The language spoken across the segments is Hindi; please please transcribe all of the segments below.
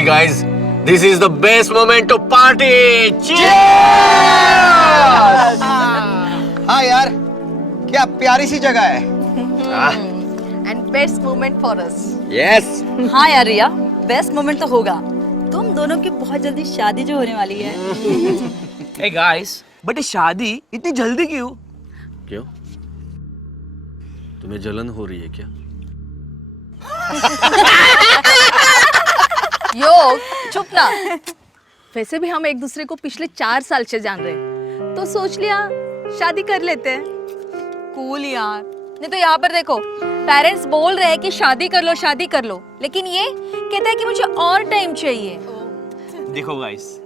Seriously, guys, this is the best moment to party. Cheers! हाँ यार, क्या प्यारी सी जगह है। And best moment for us. Yes. हाँ यार रिया, बेस्ट मोमेंट तो होगा। तुम दोनों की बहुत जल्दी शादी जो होने वाली है। Hey guys, बट ये शादी इतनी जल्दी क्यों? क्यों? तुम्हें जलन हो रही है क्या? योग, चुप ना। वैसे भी हम एक दूसरे को पिछले 4 साल से जान रहे हैं, तो सोच लिया शादी कर लेते हैं। कूल यार। नहीं तो यहाँ पर देखो, पेरेंट्स बोल रहे हैं कि शादी कर लो, लेकिन ये कहता है कि मुझे और टाइम चाहिए। देखो गाइस,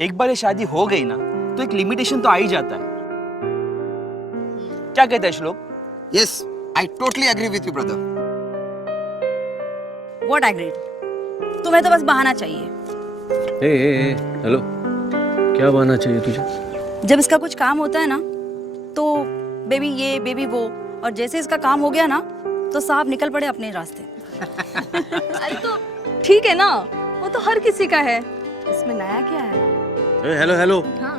एक बार ये शादी हो गई ना, तो एक लिमिटेशन तो आ ही जाता है। क्या कहता है श्लोक? Yes, I totally agree with you, brother. What agreed? तुम्हें तो बस बहाना चाहिए। हेलो, क्या बहाना चाहिए तुझे? जब इसका कुछ काम होता है ना, तो बेबी ये बेबी वो, और जैसे इसका काम हो गया ना, तो साहब निकल पड़े अपने रास्ते। अरे तो ठीक है ना, वो तो हर किसी का है, इसमें नया क्या है? हेलो। हाँ।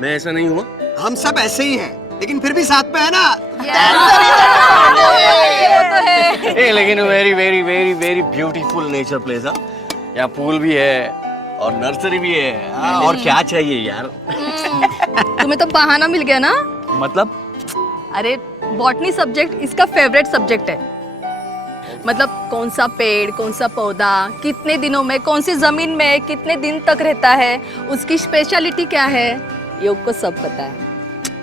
मैं ऐसा नहीं हुआ। हम सब ऐसे ही हैं, लेकिन फिर भी साथ में है ना। वो तो है। लेकिन very very very very beautiful nature place है। यहाँ पूल भी है और नर्सरी भी है। और क्या चाहिए यार? तुम्हें तो बहाना मिल गया ना। मतलब? अरे बॉटनी सब्जेक्ट इसका फेवरेट सब्जेक्ट है। मतलब कौन सा पेड़, कौन सा पौधा, कितने दिनों में, कौन सी जमीन में कितने दिन तक रहता है, उसकी स्पेशलिटी क्या है, योग को सब पता है।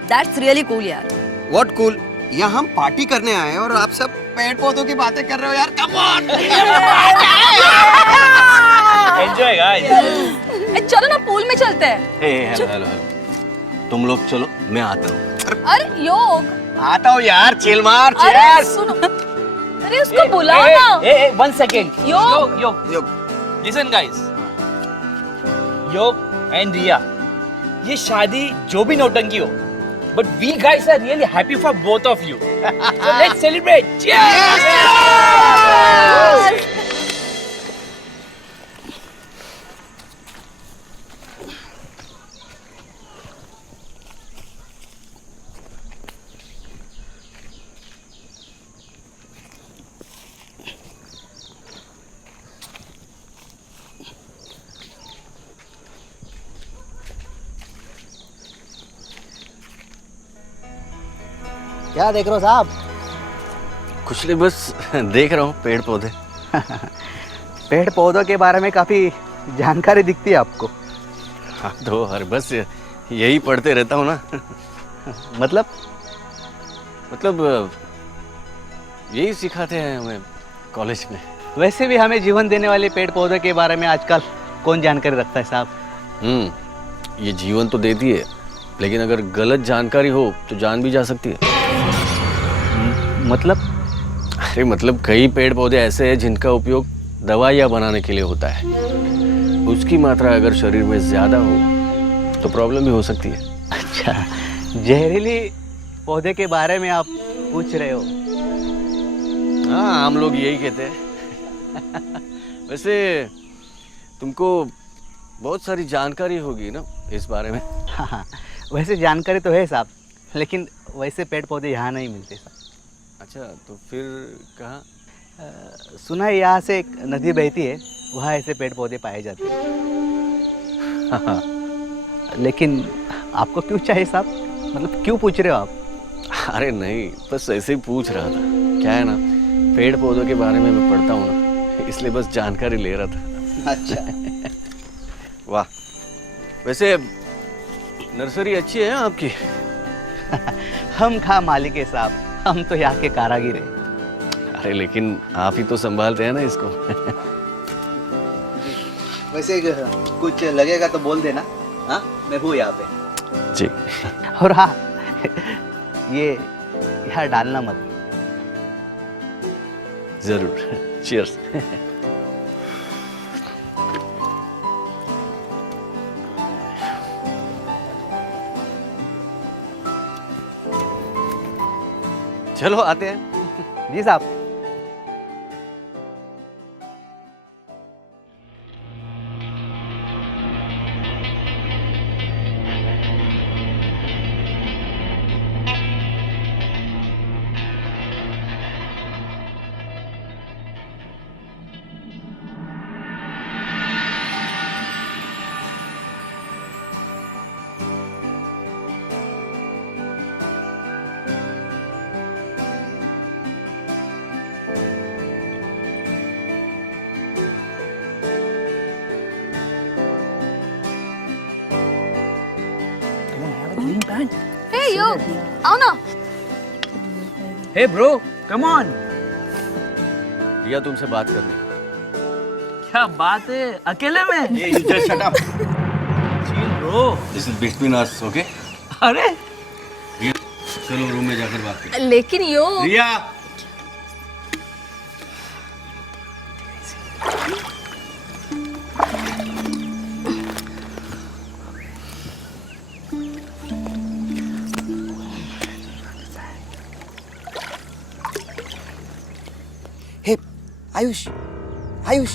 That's really cool यार। What cool? यहाँ हम पार्टी करने आए हैं और आप सब पेड़ पौधों की बातें कर रहे हो यार। Come on! Enjoy guys। चलो ना पूल में चलते हैं। हेलो। तुम लोग चलो, मैं आता हूँ। अरे योग, आता हूँ यार, चिल मार। अरे cheers! सुनो, अरे उसको बुलाओ ना। 1 second। योग। योग। Listen guys, योग and रिया, ये शादी जो भी नौटंकी हो, but we guys are really happy for both of you. So let's celebrate. Cheers! क्या देख रहे हो साहब? कुछ नहीं, बस देख रहा हूँ पेड़ पौधे। पेड़ पौधों के बारे में काफी जानकारी दिखती है आपको। हाँ तो हर बस यही पढ़ते रहता हूँ ना। मतलब यही सिखाते हैं हमें कॉलेज में। वैसे भी हमें जीवन देने वाले पेड़ पौधों के बारे में आजकल कौन जानकारी रखता है साहब? ये जीवन तो देती है, लेकिन अगर गलत जानकारी हो तो जान भी जा सकती है। मतलब? अरे मतलब कई पेड़ पौधे ऐसे हैं जिनका उपयोग दवाइयाँ बनाने के लिए होता है। उसकी मात्रा अगर शरीर में ज्यादा हो तो प्रॉब्लम भी हो सकती है। अच्छा, जहरीली पौधे के बारे में आप पूछ रहे हो? हाँ, हम लोग यही कहते हैं। वैसे तुमको बहुत सारी जानकारी होगी ना इस बारे में। हाँ, वैसे जानकारी तो है साहब, लेकिन वैसे पेड़ पौधे यहाँ नहीं मिलते साहब। अच्छा, तो फिर कहाँ? सुना है यहाँ से एक नदी बहती है, वहाँ ऐसे पेड़ पौधे पाए जाते हैं। हाँ। लेकिन आपको क्यों चाहिए साहब? मतलब क्यों पूछ रहे हो आप? अरे नहीं, बस ऐसे ही पूछ रहा था। क्या है ना, पेड़ पौधों के बारे में मैं पढ़ता हूँ ना, इसलिए बस जानकारी ले रहा था। अच्छा। वाह, वैसे नर्सरी अच्छी है आपकी। हम कहाँ मालिक है साहब, हम तो यहाँ के कारागिर हैं। अरे लेकिन आप ही तो संभालते हैं ना इसको। वैसे कुछ लगेगा तो बोल देना। हाँ, मैं हूँ यहाँ पे। जी। और हाँ, ये यहाँ डालना मत। जरूर। चीयर्स। चलो आते हैं। जी साहब। हे योग, आओ ना। Hey bro, come on. रिया तुमसे बात करनी है। क्या बात है, अकेले में? Hey, you just shut up. Chill bro. This is between us, okay? अरे रिया, चलो रूम में जाकर बात करें। लेकिन योग, रिया, हे आयुष, आयुष,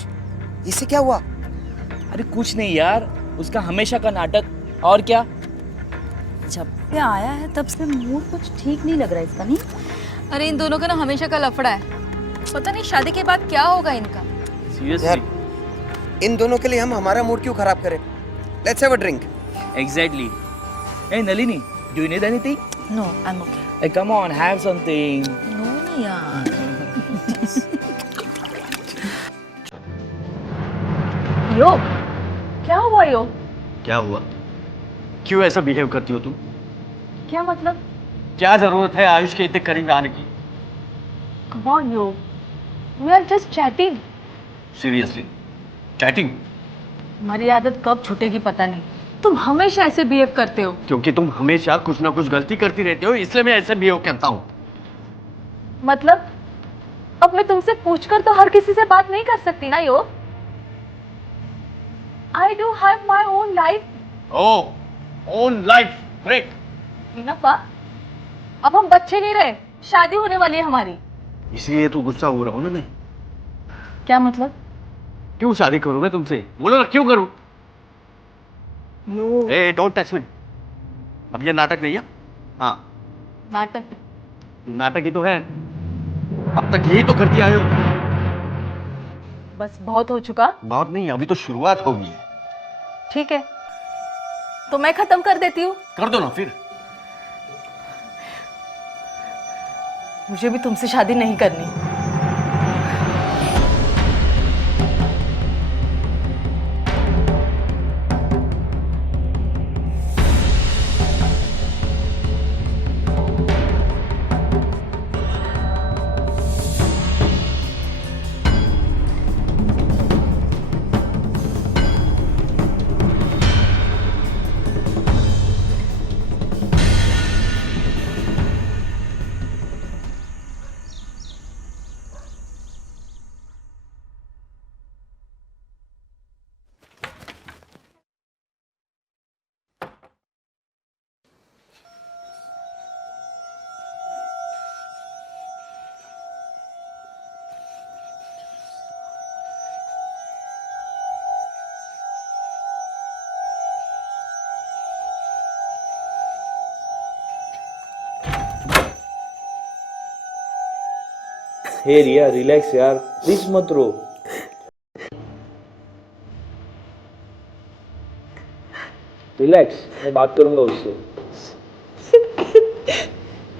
इससे क्या हुआ? अरे कुछ नहीं यार, उसका हमेशा का नाटक। और क्या? जब से आया है तब से मूड कुछ ठीक नहीं लग रहा है इसका, नहीं? अरे इन दोनों का ना हमेशा का लफड़ा है, पता नहीं शादी के बाद क्या होगा इनका। यार, इन दोनों के लिए हम हमारा मूड क्यों खराब करें? Let's have a drink. Exactly. Hey Nalini, do you need anything? No, I am okay. Hey, come on, have something. No ना यार। योग, क्या हुआ योग? क्या हुआ? क्यों ऐसा बिहेव करती हो तुम? क्या मतलब? क्या जरूरत है आयुष के इतने करीब आने की? Come on योग, we are just chatting. Seriously, chatting? हमारी आदत कब छूटेगी पता नहीं। तुम हमेशा ऐसे बिहेव करते हो। क्योंकि तुम हमेशा कुछ ना कुछ गलती करती रहती हो, इसलिए मैं ऐसे बिहेव करता हूँ। मतलब अब मैं तुमसे पूछकर तो हर किसी से बात नहीं कर सकती ना योग। I do have my own life. Oh, own life, great. नफा, अब हम बच्चे नहीं रहे, शादी होने वाली है हमारी। इसलिए तो गुस्सा हो रहा हूँ ना मैं। क्या मतलब? क्यों शादी करूँ मैं तुमसे? बोलो ना, क्यों करूँ? नो। ए, डोंट टच मी। अब ये नाटक नहीं है? हाँ, नाटक? नाटक ही तो है। अब तक यही तो करती आए हो। बस बहुत हो चुका। बहुत नहीं, अभी तो शुरुआत होगी। ठीक है, तो मैं खत्म कर देती हूँ। कर दो ना फिर। मुझे भी तुमसे शादी नहीं करनी। हे रिया, रिलैक्स यार, प्लीज मत रो। रिलैक्स, मैं बात करूंगा उससे।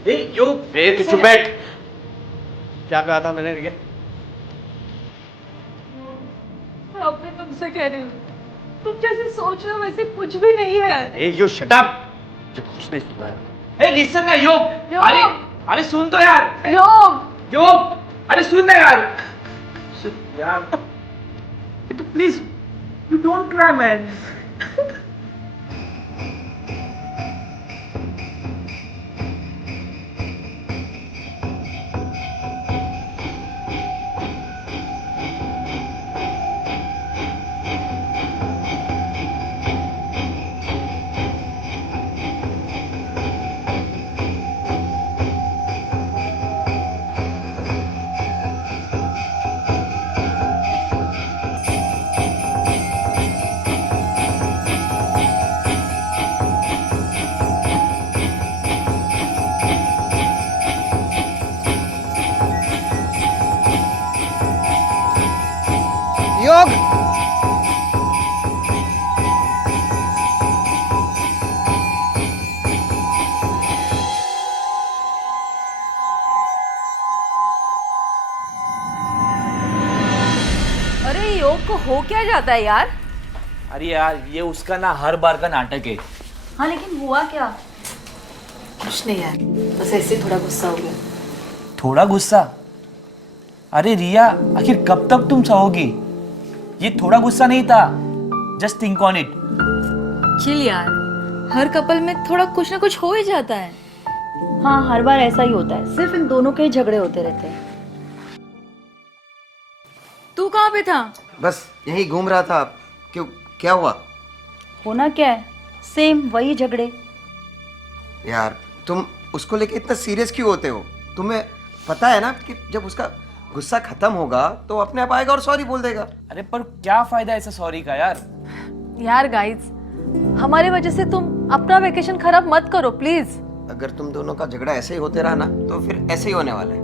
तू चुप बैठ। क्या कहा था मैंने रिया? अब मैं तुमसे कह रही हूँ, तुम जैसे सोच रहे हो वैसे कुछ भी नहीं है। ए, यू शट अप। जो कुछ नहीं सुना है। हे लिसन ना योग। योग। अरे सुन तो यार। योग, योग, अरे सुन ना यार। यार, please, you don't cry man. योग, अरे योग को हो क्या जाता है यार? अरे यार, ये उसका ना हर बार का नाटक है। हाँ लेकिन हुआ क्या? कुछ नहीं यार, बस ऐसे ही थोड़ा गुस्सा हो गया। थोड़ा गुस्सा? अरे रिया, आखिर कब तक तुम सहोगी? ये थोड़ा गुस्सा नहीं था। Just think on it. Chill यार, हर कपल में थोड़ा कुछ ना कुछ हो ही जाता है। हाँ, हर बार ऐसा ही होता है, सिर्फ इन दोनों के ही झगड़े होते रहते हैं। तू कहाँ पे था? बस यही घूम रहा था। क्यों, क्या हुआ? होना क्या है, सेम वही झगड़े। यार तुम उसको लेके इतना सीरियस क्यों होते हो? तुम्हें पता है ना कि जब उसका गुस्सा खत्म होगा तो वो अपने आप आएगा और सॉरी बोल देगा। अरे पर क्या फायदा ऐसा सॉरी का यार? यार गाइस, हमारी वजह से तुम अपना वेकेशन खराब मत करो प्लीज। अगर तुम दोनों का झगड़ा ऐसे ही होते रहा ना तो फिर ऐसे ही होने वाला है।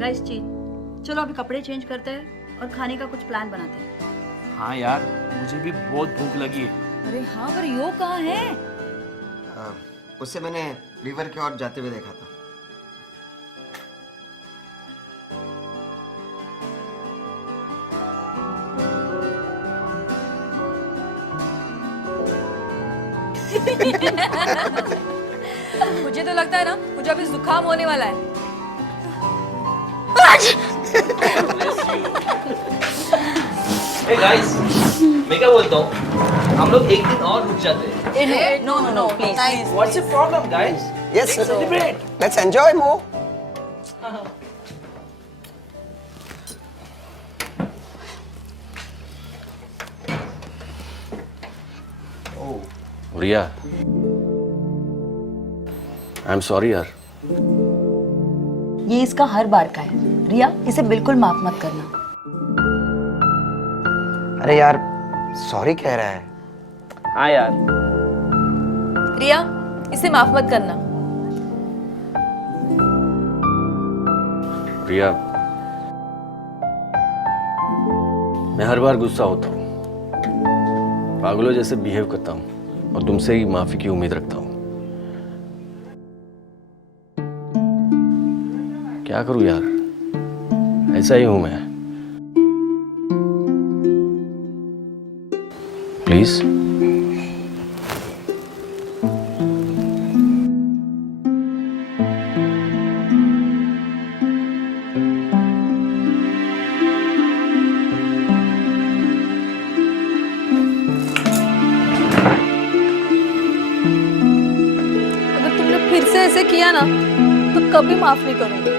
गाइस चलो अभी कपड़े चेंज करते हैं और खाने का कुछ प्लान बनाते हैं। हाँ यार, मुझे भी बहुत भूख लगी है। अरे हाँ, पर यो कहाँ है? उससे मैंने रिवर की ओर जाते हुए देखा था। मुझे तो लगता है ना, मुझे अभी जुकाम होने वाला है। Hey guys, मैं क्या बोलता हूँ, हम लोग एक दिन और रुक जाते हैं। No please. What's the problem, guys? Yes, Let's celebrate. let's enjoy more. Riya, I am sorry यार। ये इसका हर बार का है। रिया, इसे बिल्कुल माफ मत करना। अरे यार सॉरी कह रहा है। हाँ यार। रिया, इसे माफ मत करना। रिया, मैं हर बार गुस्सा होता हूँ, पागलों जैसे बिहेव करता हूँ और तुमसे ही माफी की उम्मीद रखता हूँ। क्या करूँ यार, ऐसा ही हूं मैं। प्लीज। अगर तुमने फिर से ऐसे किया ना तो कभी माफ नहीं करूंगी।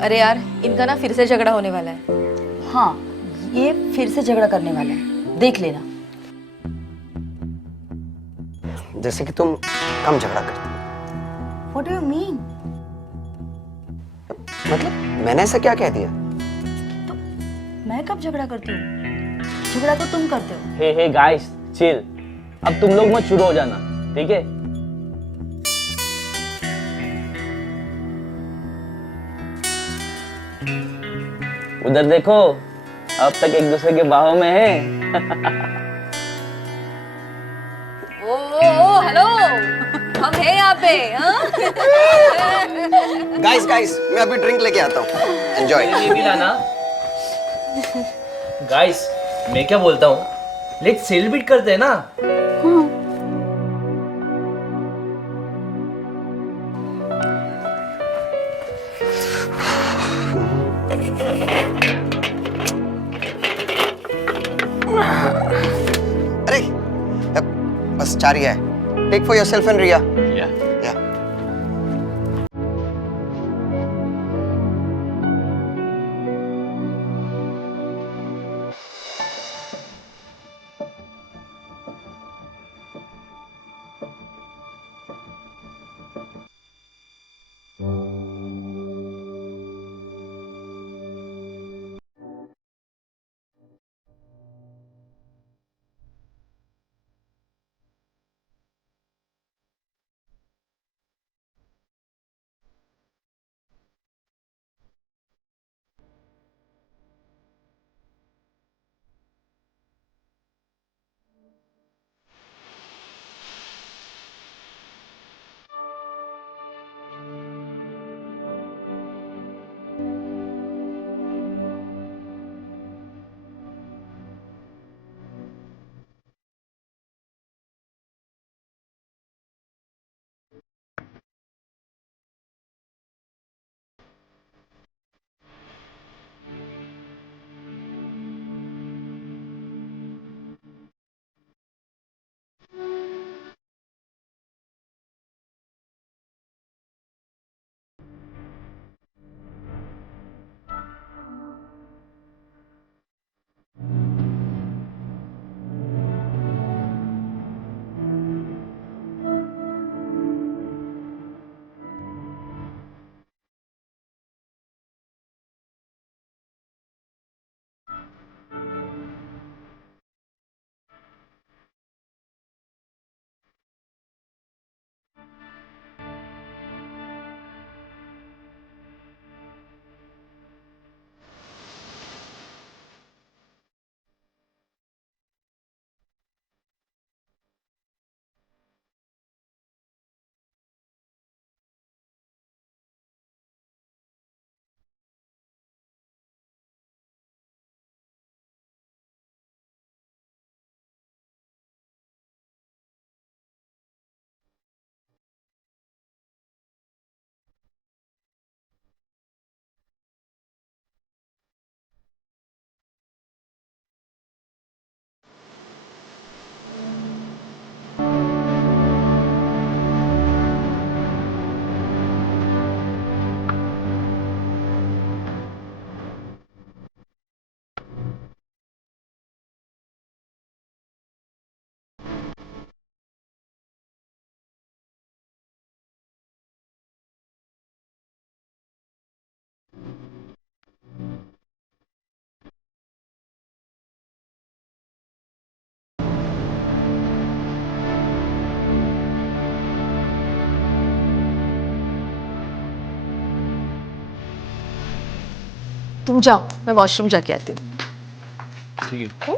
अरे यार, इनका ना फिर से झगड़ा होने वाला है। हाँ, ये फिर से झगड़ा करने वाला है, देख लेना। जैसे कि तुम कम झगड़ा करती हो। What do you mean? मतलब मैंने ऐसा क्या कह दिया? मैं कब झगड़ा करती हूँ? झगड़ा तो तुम करते हो। Hey guys, chill. अब तुम लोग मत शुरू हो जाना, ठीक है? उधर देखो, अब तक एक दूसरे के बाहों में है। ओ हेलो, हम हैं यहाँ पे। गाइस मैं अभी ड्रिंक लेके आता हूँ। एंजॉय। ये भी लाना। गाइस, मैं क्या बोलता हूँ, लेट्स सेलिब्रेट करते हैं ना। अरे बस चारी है। टेक फॉर योरसेल्फ एंड रिया। या तुम जाओ, मैं वॉशरूम जाके आती हूँ। ठीक है।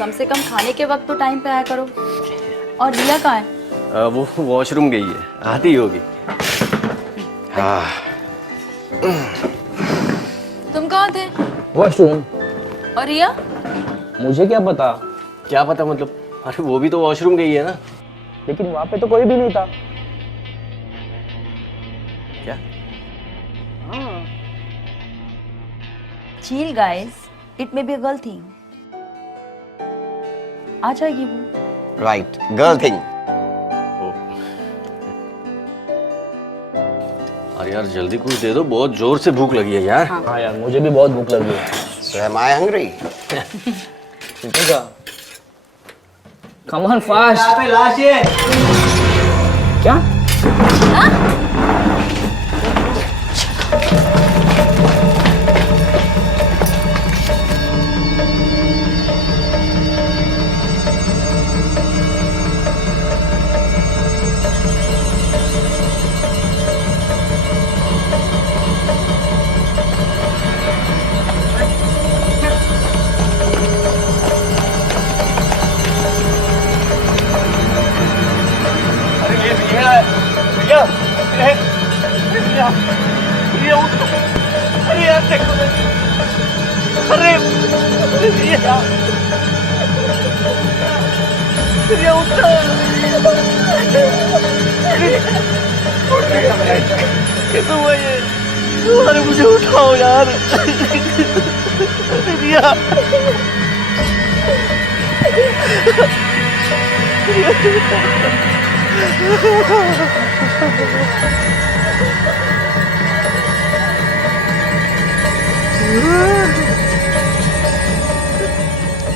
कम से कम खाने के वक्त तो टाइम पे आया करो। और रिया कहाँ है? वो वॉशरूम गई है, आती ही होगी। हाँ। तुम कहाँ थे? वॉशरूम। और रिया? मुझे क्या पता, क्या पता मतलब? अरे वो भी तो वॉशरूम गई है ना। लेकिन वहां पे तो कोई भी नहीं था। क्या? Chill guys, it may be a girl thing. आ जाएगी वो। Right, girl thing. अरे यार जल्दी कुछ दे दो, बहुत जोर से भूख लगी है यार। हाँ यार, मुझे भी बहुत भूख लगी है। So am I hungry? ठीक है क्या? Come on fast. पे लाश है। क्या?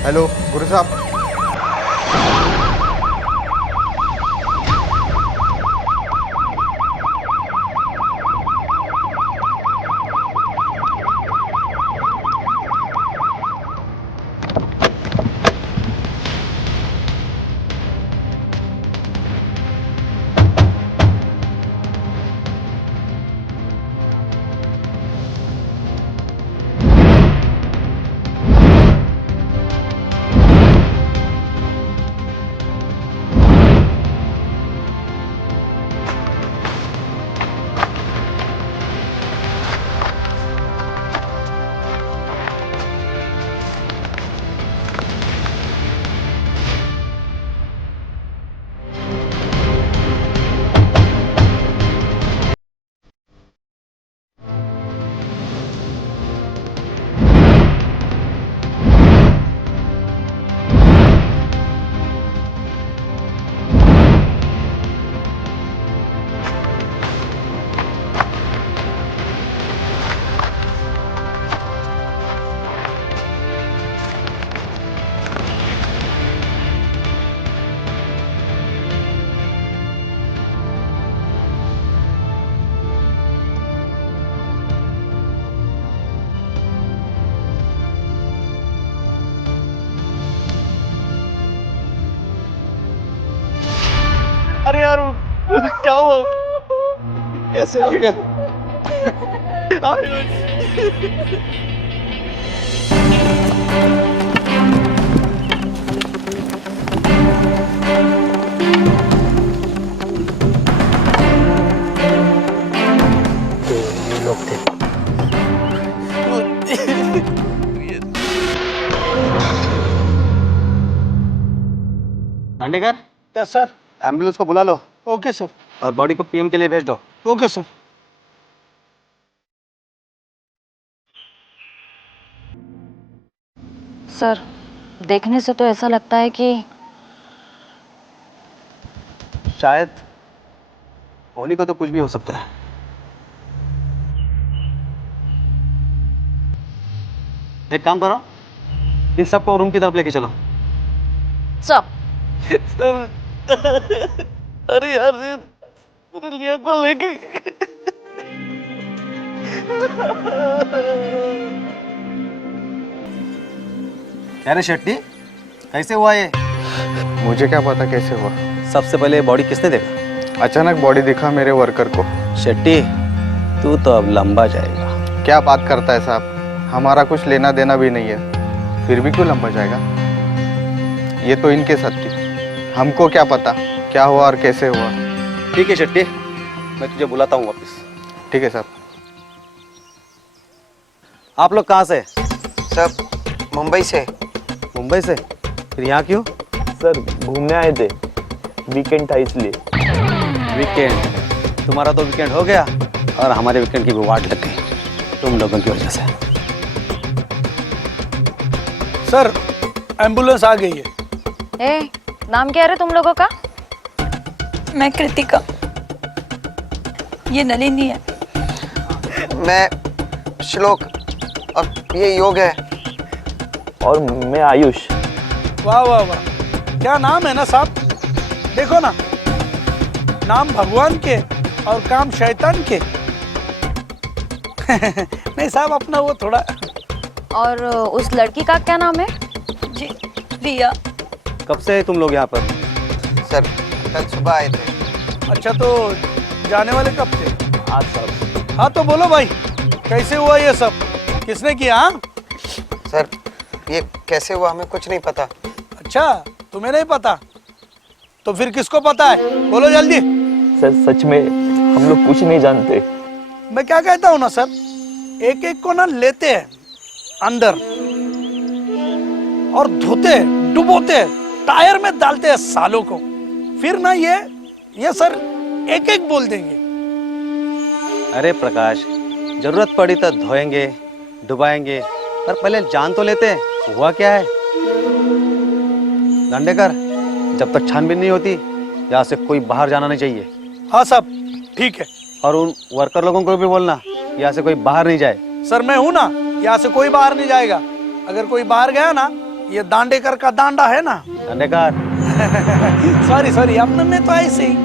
हेलो गुरु साहब। अरे यार क्या हुआ? कैसे हो गया? ये लोग थे। Dandekar, yes sir. एम्बुलेंस को बुला लो ओके सर। और बॉडी को पीएम के लिए भेज दो। Okay sir. सर, देखने से तो ऐसा लगता है कि शायद होली का तो कुछ भी हो सकता है। एक काम करो, इन सबको रूम की तरफ लेके चलो। सब अरे यार, लिया को लेके अरे शेट्टी, कैसे हुआ ये? मुझे क्या पता कैसे हुआ। सबसे पहले बॉडी किसने देखा? अचानक बॉडी दिखा मेरे वर्कर को। शेट्टी, तू तो अब लंबा जाएगा। क्या बात करता है साहब, हमारा कुछ लेना देना भी नहीं है, फिर भी क्यों लंबा जाएगा? ये तो इनके साथ थी, हमको क्या पता क्या हुआ और कैसे हुआ। ठीक है शेट्टी, मैं तुझे बुलाता हूँ वापस। ठीक है साहब। आप लोग कहाँ से? सब मुंबई से। मुंबई से? फिर यहाँ क्यों? सर घूमने आए थे, वीकेंड था इसलिए। वीकेंड? तुम्हारा तो वीकेंड हो गया और हमारे वीकेंड की भी वाट लग गई तुम लोगों की वजह से। सर एम्बुलेंस आ गई है। ए, नाम क्या है रे तुम लोगों का? मैं कृतिका, ये नलिनी है। मैं श्लोक और ये योग है। और मैं आयुष। वाह वाह वाह, क्या नाम है ना साहब। देखो ना, नाम भगवान के और काम शैतान के। नहीं साहब, अपना वो थोड़ा। और उस लड़की का क्या नाम है? जी, रिया। कब से तुम लोग यहाँ पर? सर कल सुबह आए थे। अच्छा, तो जाने वाले कब थे? आज साहब। हाँ तो बोलो भाई, कैसे हुआ ये सब, किसने किया? हाँ सर ये कैसे हुआ हमें कुछ नहीं पता। अच्छा, तुम्हें नहीं पता तो फिर किसको पता है? बोलो जल्दी। सर सच में हम लोग कुछ नहीं जानते। मैं क्या कहता हूँ ना सर, एक एक को ना लेते हैं अंदर और धोते, डुबोते, टायर में डालते हैं सालों को, फिर ना ये सर एक एक बोल देंगे। अरे प्रकाश, जरूरत पड़ी तो धोएंगे, डुबाएंगे, पर पहले जान तो लेते हैं हुआ क्या है। दांडेकर, जब तक छानबीन नहीं होती यहाँ से कोई बाहर जाना नहीं चाहिए। हाँ साहब, ठीक है। और उन वर्कर लोगों को भी बोलना यहाँ से कोई बाहर नहीं जाए। सर मैं हूं ना, यहाँ से कोई बाहर नहीं जाएगा। अगर कोई बाहर गया ना, ये दांडेकर का दांडा है ना। दांडेकर सॉरी सॉरी, अपने में तो ऐसे ही।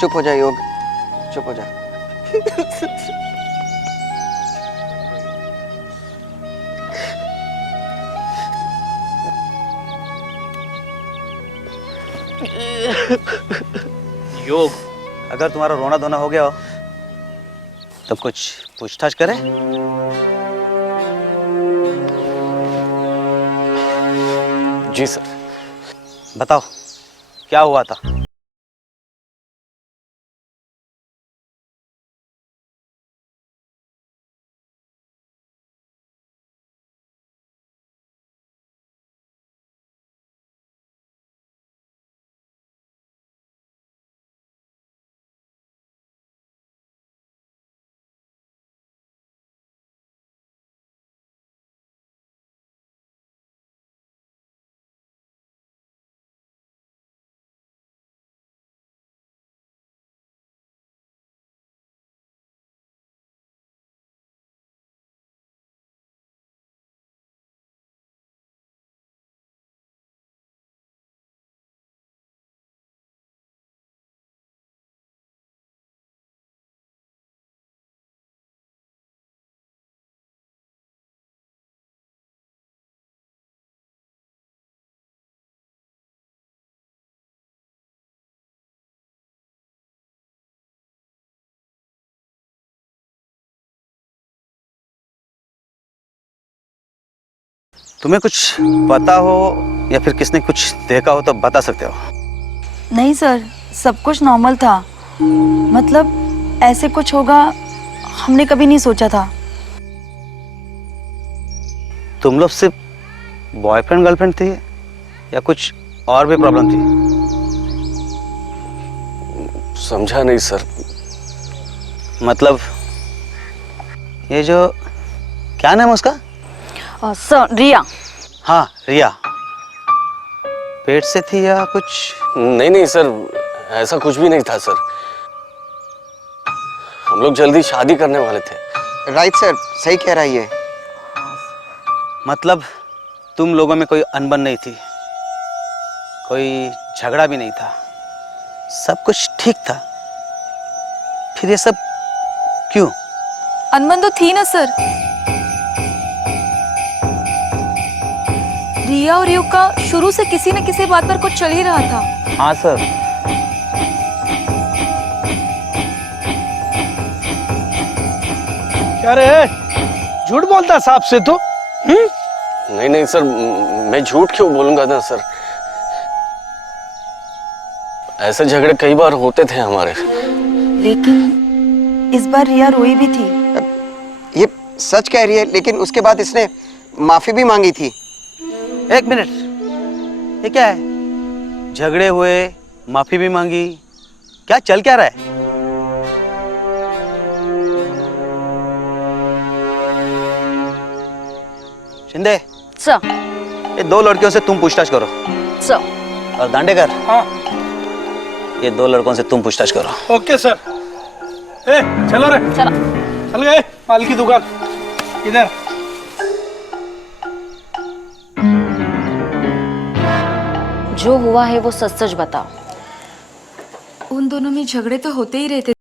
चुप हो जा योग, चुप हो जा। योग, अगर तुम्हारा रोना धोना हो गया हो तो कुछ पूछताछ करें? जी सर। बताओ क्या हुआ था? तुम्हें कुछ पता हो या फिर किसने कुछ देखा हो तो बता सकते हो। नहीं सर, सब कुछ नॉर्मल था। मतलब ऐसे कुछ होगा हमने कभी नहीं सोचा था। तुम लोग सिर्फ बॉयफ्रेंड गर्लफ्रेंड थी या कुछ और भी प्रॉब्लम थी? समझा नहीं सर। मतलब ये जो क्या नाम है उसका? सर रिया। हाँ रिया। पेट से थी या कुछ? नहीं सर, ऐसा कुछ भी नहीं था सर। हम लोग जल्दी शादी करने वाले थे। राइट सर, सही कह रहा है ये। मतलब तुम लोगों में कोई अनबन नहीं थी, कोई झगड़ा भी नहीं था, सब कुछ ठीक था, फिर ये सब क्यों? अनबन तो थी ना सर। रिया और युग का शुरू से किसी न किसी बात पर कुछ चल ही रहा था। हाँ सर। क्या रे, झूठ बोलता साहब से तो? नहीं सर, मैं झूठ क्यों बोलूंगा ना सर। ऐसे झगड़े कई बार होते थे हमारे। लेकिन इस बार रिया रोई भी थी। ये सच कह रही है, लेकिन उसके बाद इसने माफी भी मांगी थी। एक मिनट, ये क्या है? झगड़े हुए, माफी भी मांगी, क्या चल क्या रहा है? शिंदे सर। ये दो लड़कियों से तुम पूछताछ करो। सर। और दांडेकर, हाँ ये दो लड़कों से तुम पूछताछ करो। Okay sir. ए चलो रे, चलो। चल गए माल की दुकान। इधर जो हुआ है वो सच सच बताओ। उन दोनों में झगड़े तो होते ही रहते।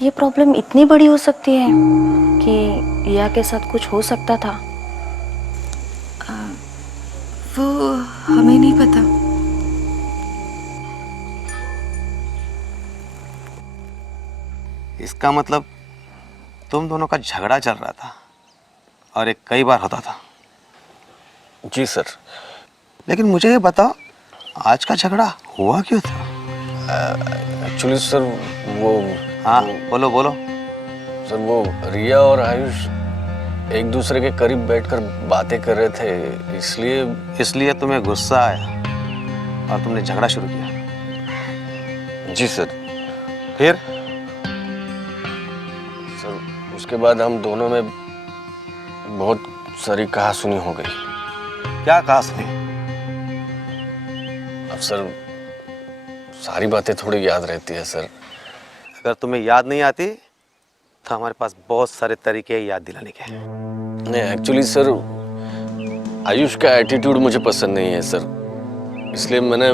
ये प्रॉब्लम इतनी बड़ी हो सकती है कि रिया के साथ कुछ हो सकता था। वो हमें नहीं पता। इसका मतलब तुम दोनों का झगड़ा चल रहा था और ये कई बार होता था। जी सर। लेकिन मुझे ये बताओ, आज का झगड़ा हुआ क्यों था? एक्चुअली सर वो, हाँ बोलो बोलो। सर वो रिया और आयुष एक दूसरे के करीब बैठकर बातें कर रहे थे, इसलिए तुम्हें गुस्सा आया और तुमने झगड़ा शुरू किया? जी सर। फिर? सर उसके बाद हम दोनों में बहुत सारी कहासुनी हो गई। क्या कहासुनी? अब सर सारी बातें थोड़ी याद रहती है सर। अगर तुम्हें याद नहीं आती तो हमारे पास बहुत सारे तरीके हैं याद दिलाने के। नहीं एक्चुअली सर, आयुष का एटीट्यूड मुझे पसंद नहीं है सर, इसलिए मैंने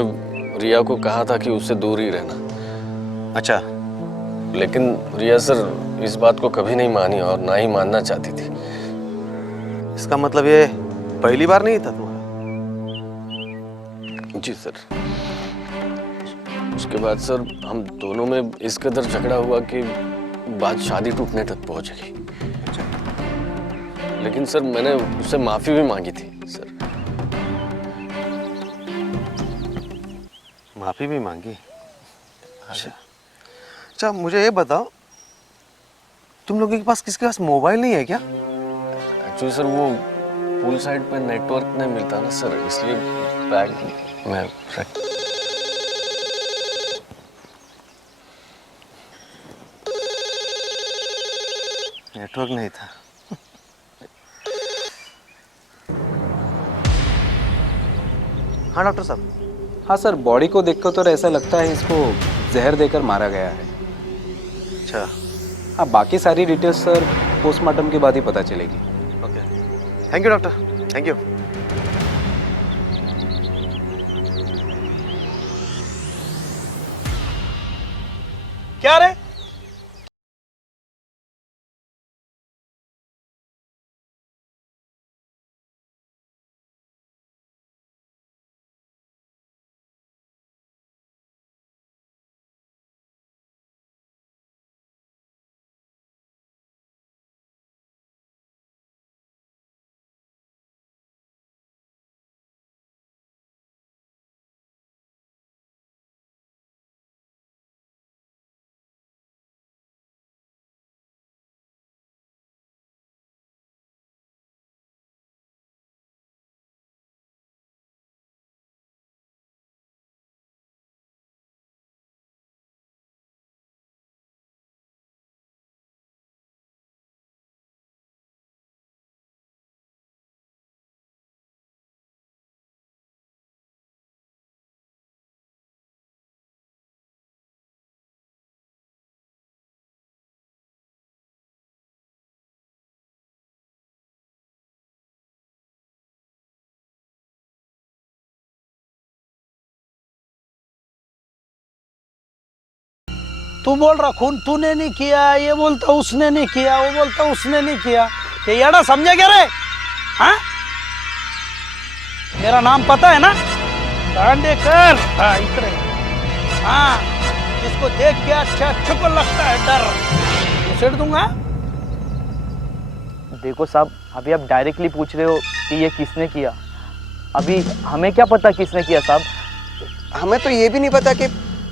रिया को कहा था कि उससे दूर ही रहना। अच्छा। लेकिन रिया सर इस बात को कभी नहीं मानी और ना ही मानना चाहती थी। इसका मतलब ये पहली बार नहीं था तुम्हारा? जी सर। उसके बाद सर हम दोनों में इस कदर झगड़ा हुआ कि बात शादी टूटने तक पहुंच गई। लेकिन सर मैंने उससे माफी भी मांगी थी सर। माफी भी मांगी? अच्छा मुझे ये बताओ, तुम लोगों के पास किसके पास मोबाइल नहीं है क्या? एक्चुअली सर वो पूल साइड पे नेटवर्क नहीं मिलता ना सर, इसलिए बैग में रख। नेटवर्क नहीं था। हाँ डॉक्टर साहब। हाँ सर, बॉडी को देखकर तो ऐसा लगता है इसको जहर देकर मारा गया है। अच्छा। हाँ, बाकी सारी डिटेल्स सर पोस्टमार्टम के बाद ही पता चलेगी। Okay, thank you doctor, thank you. क्या रे? तू बोल रहा खून तूने नहीं किया, ये बोलता उसने नहीं किया, वो बोलता उसने नहीं किया। ये याडा समझा क्या रे? हाँ, मेरा नाम पता है ना, दांडेकर। हाँ इतने, हाँ जिसको देख के अच्छा छुप लगता है डर, उसेड़ दूंगा। देखो साहब, अभी आप डायरेक्टली पूछ रहे हो कि ये किसने किया। अभी हमें क्या पता किसने किया साहब। हमें तो ये भी नहीं पता कि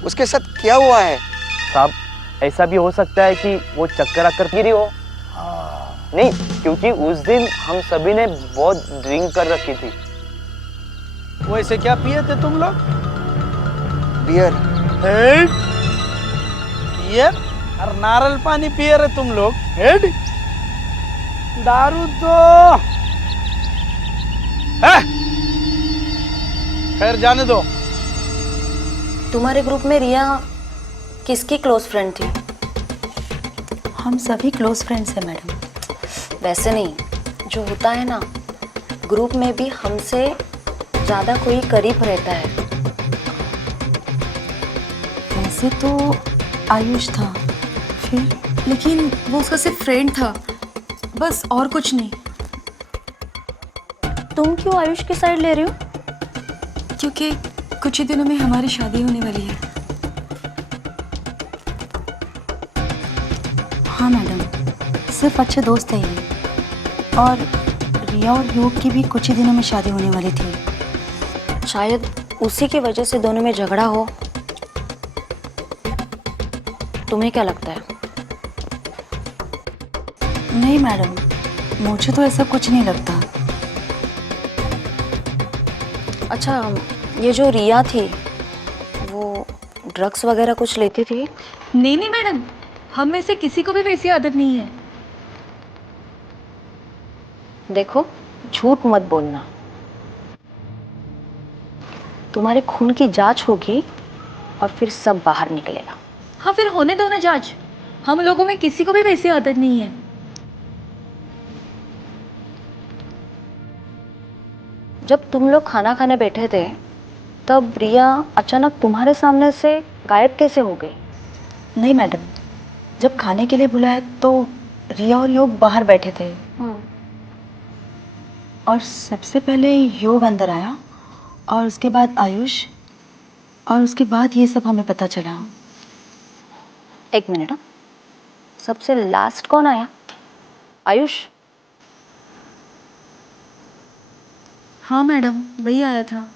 उसके साथ क्या हुआ है। साहब ऐसा भी हो सकता है कि वो चक्कर आकर गिरी हो। नहीं, क्योंकि उस दिन हम सभी ने बहुत ड्रिंक कर रखी थी। वैसे क्या पिए थे तुम लोग? बियर। बियर और नारल पानी पिए रहे तुम लोग। हेड दारू तो है। खैर जाने दो। तुम्हारे ग्रुप में रिया किसकी क्लोज फ्रेंड थी? हम सभी क्लोज फ्रेंड्स हैं मैडम। वैसे नहीं, जो होता है ना, ग्रुप में भी हमसे ज़्यादा कोई करीब रहता है। वैसे तो आयुष था, फिर लेकिन वो उसका सिर्फ फ्रेंड था, बस और कुछ नहीं। तुम क्यों आयुष की साइड ले रहे हो? क्योंकि कुछ ही दिनों में हमारी शादी होने वाली है। हाँ मैडम, सिर्फ अच्छे दोस्त हैं ये। और रिया और योग की भी कुछ ही दिनों में शादी होने वाली थी। शायद उसी की वजह से दोनों में झगड़ा हो। तुम्हें क्या लगता है? नहीं मैडम, मुझे तो ऐसा कुछ नहीं लगता। अच्छा, ये जो रिया थी वो ड्रग्स वगैरह कुछ लेती थी? नहीं नहीं मैडम, हम में से किसी को भी वैसी आदत नहीं है। देखो, झूठ मत बोलना। तुम्हारे खून की जांच होगी और फिर सब बाहर निकलेगा। हाँ, फिर होने दो ना जांच। हम लोगों में किसी को भी वैसी आदत नहीं है। जब तुम लोग खाना खाने बैठे थे तब रिया अचानक तुम्हारे सामने से गायब कैसे हो गई? नहीं मैडम, जब खाने के लिए बुलाया तो रिया और योग बाहर बैठे थे और सबसे पहले योग अंदर आया और उसके बाद आयुष, और उसके बाद ये सब हमें पता चला। एक मिनट, हाँ। सबसे लास्ट कौन आया? आयुष? हाँ मैडम, वही आया था।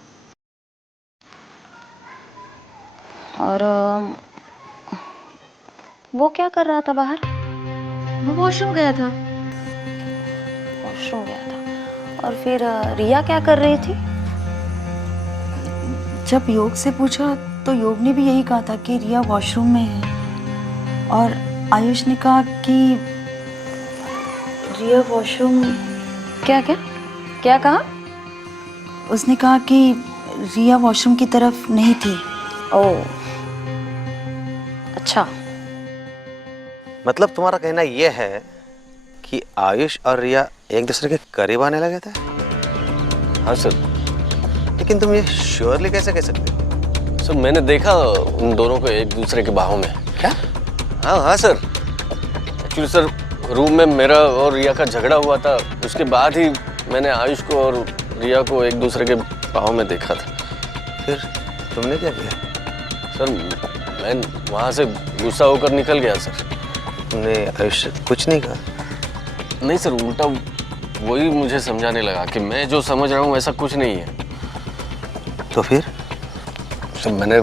और वो क्या कर रहा था बाहर? वो वॉशरूम गया था। वॉशरूम गया था। और फिर रिया क्या कर रही थी? जब योग से पूछा तो योग ने भी यही कहा था कि रिया वॉशरूम में है, और आयुष ने कहा कि रिया वॉशरूम, क्या क्या क्या कहा? उसने कहा कि रिया वॉशरूम की तरफ नहीं थी। ओह, अच्छा। मतलब तुम्हारा कहना यह है कि आयुष और रिया एक दूसरे के करीब आने लगे थे? हाँ सर। लेकिन तुम ये श्योरली कैसे कह सकते हो? सर मैंने देखा उन दोनों को एक दूसरे के बाहों में। क्या? हाँ सर। एक्चुअली सर रूम में मेरा और रिया का झगड़ा हुआ था, उसके बाद ही मैंने आयुष को और रिया को एक दूसरे के बाहों में देखा था। फिर तुमने क्या किया? सर मैं वहाँ से गुस्सा होकर निकल गया सर। तुमने आयुष से कुछ नहीं कहा? नहीं सर, उल्टा वही मुझे समझाने लगा कि मैं जो समझ रहा हूँ ऐसा कुछ नहीं है। तो फिर? सर मैंने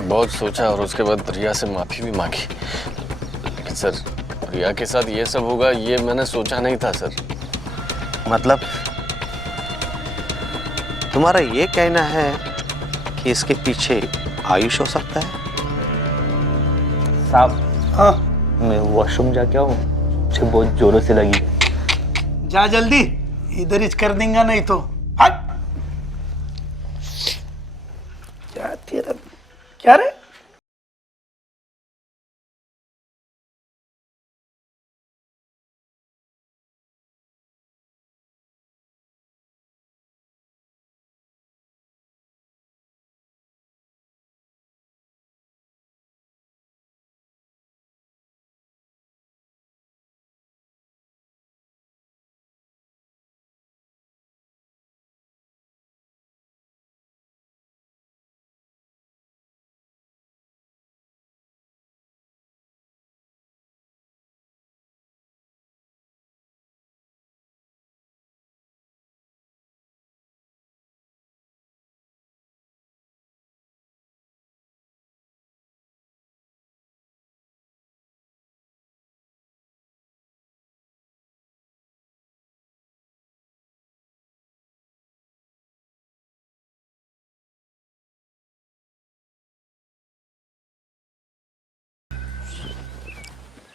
बहुत सोचा और उसके बाद रिया से माफ़ी भी मांगी। लेकिन सर रिया के साथ ये सब होगा ये मैंने सोचा नहीं था सर। मतलब तुम्हारा ये कहना है कि इसके पीछे आयुष हो सकता है? साहब, हाँ, मैं वॉशरूम जाके आऊँ, मुझे बहुत जोरों से लगी है। जा जल्दी, इधर ही कर देंगे नहीं तो। हट। क्या तेरा, क्या रे?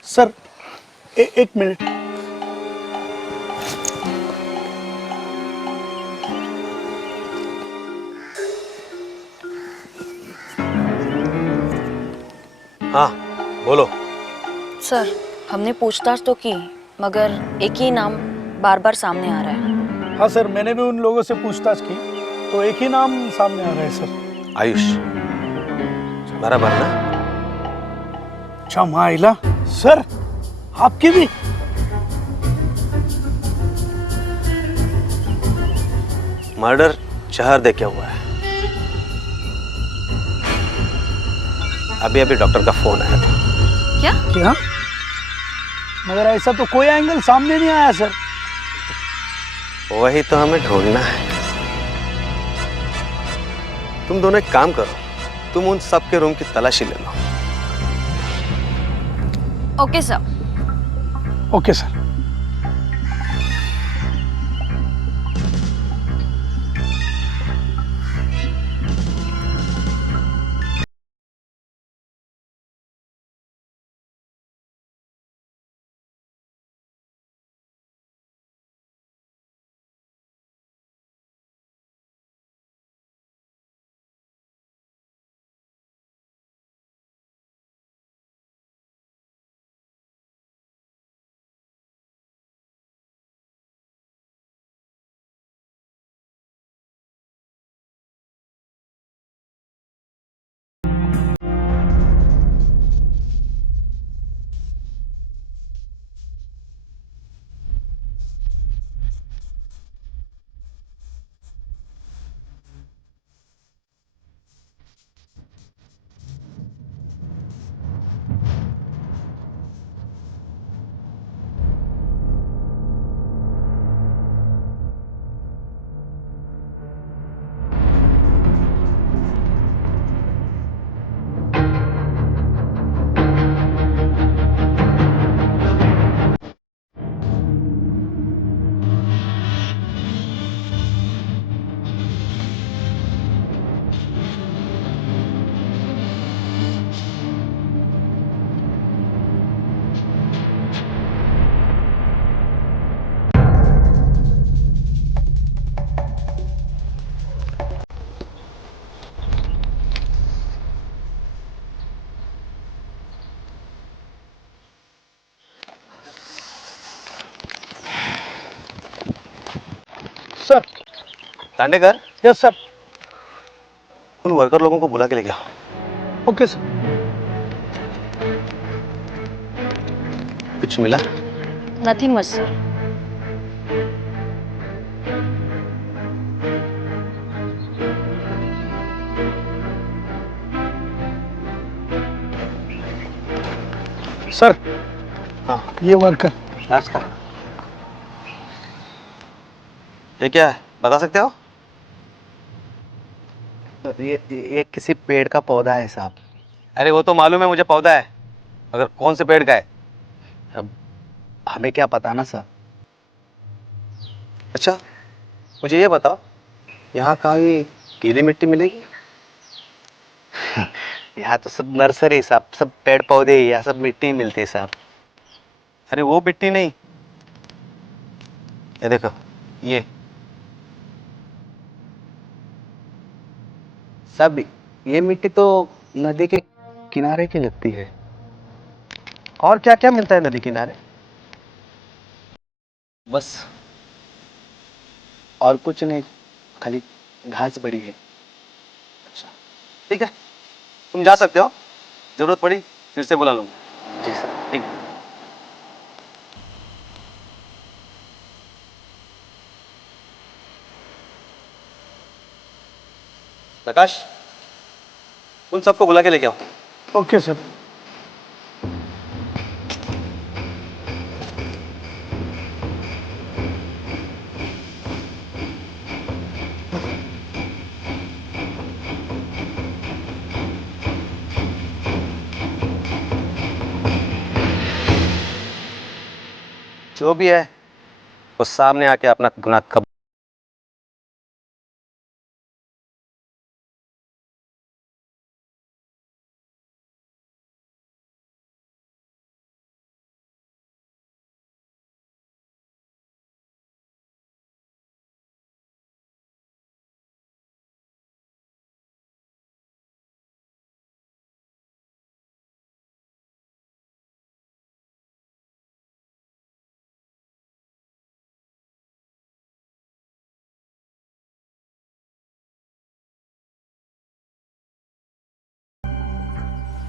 सर एक मिनट। हाँ बोलो। सर हमने पूछताछ तो की, मगर एक ही नाम बार बार सामने आ रहा है। हाँ सर, मैंने भी उन लोगों से पूछताछ की तो एक ही नाम सामने आ रहा है सर। आयुष बराबर ना? अच्छा माइला सर, आपकी भी? मर्डर जहर दे के हुआ है। अभी अभी डॉक्टर का फोन आया था। क्या? मगर ऐसा तो कोई एंगल सामने नहीं आया सर। वही तो हमें ढूंढना है। तुम दोनों एक काम करो, तुम उन सब के रूम की तलाशी ले लो। Okay sir. Okay sir. Sir. Tandekar, yes sir. उन वर्कर लोगों को बुला के लेके आओ। Okay sir. कुछ मिला? Nothing much sir. सर, हाँ, ये वर्कर। नमस्कार। ये क्या है, बता सकते हो? ये किसी पेड़ का पौधा है साहब। अरे वो तो मालूम है मुझे, पौधा है, मगर कौन से पेड़ का है? अब हमें क्या पता ना सर। अच्छा, मुझे ये बताओ, यहाँ कहाँ भी गीली मिट्टी मिलेगी? यहाँ तो सब नर्सरी साहब, सब पेड़ पौधे, यहाँ सब मिट्टी मिलती है साहब। अरे वो मिट्टी नहीं, ये देखो, ये सब ये मिट्टी तो नदी के किनारे की लगती है। और क्या क्या मिलता है नदी किनारे? बस और कुछ नहीं, खाली घास बड़ी है। अच्छा, ठीक है, तुम जा सकते हो, जरूरत पड़ी फिर से बुला लूंगा। जी सर। ठीक है। प्रकाश, उन सबको बुला के लेके आओ। Okay sir. जो भी है वो सामने आके अपना गुनाह कबूल।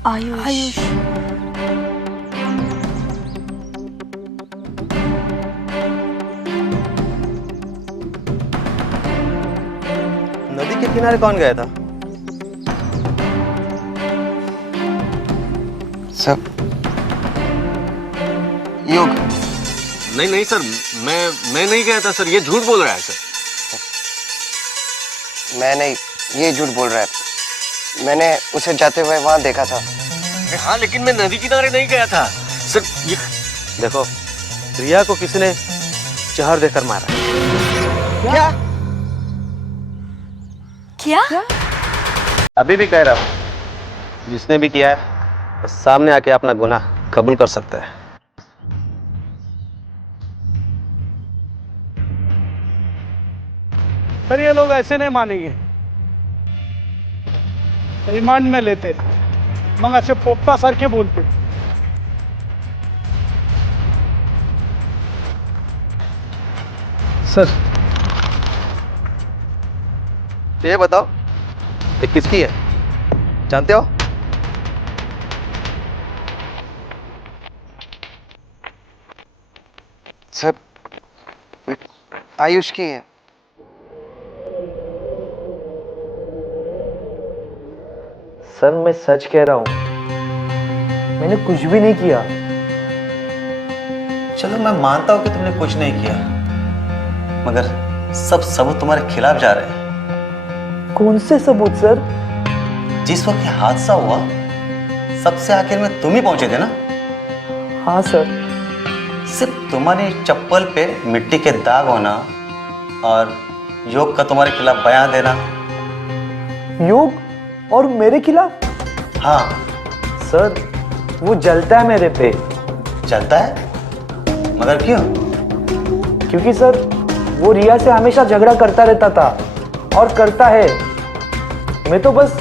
आयुष। नदी के किनारे कौन गया था? सब योग। नहीं नहीं सर, मैं नहीं गया था सर, ये झूठ बोल रहा है सर। मैं नहीं, ये झूठ बोल रहा है। मैंने उसे जाते हुए वहां देखा था। हाँ लेकिन मैं नदी किनारे नहीं गया था सर। ये देखो, रिया को किसी ने जहर देकर मारा। क्या? क्या? अभी भी कह रहा हूं, जिसने भी किया है वो सामने आके अपना गुनाह कबूल कर सकता है। पर ये लोग ऐसे नहीं मानेंगे, रिमांड में लेते मग असे पोपटा सारखे बोलते। सर, ये बताओ, ये किसकी है, जानते हो? सर, आयुष की है। सर मैं सच कह रहा हूँ, मैंने कुछ भी नहीं किया। चलो मैं मानता हूं कि तुमने कुछ नहीं किया, मगर सब सबूत तुम्हारे खिलाफ जा रहे हैं। कौन से सबूत सर? जिस वक्त ये हादसा हुआ, सबसे आखिर में तुम ही पहुंचे थे ना? हाँ सर। सिर्फ तुम्हारी चप्पल पे मिट्टी के दाग होना और योग का तुम्हारे खिलाफ बयान देना। योग और मेरे खिलाफ? हाँ सर, वो जलता है मेरे पे। चलता है, मगर क्यों? क्योंकि सर वो रिया से हमेशा झगड़ा करता रहता था और करता है। मैं तो बस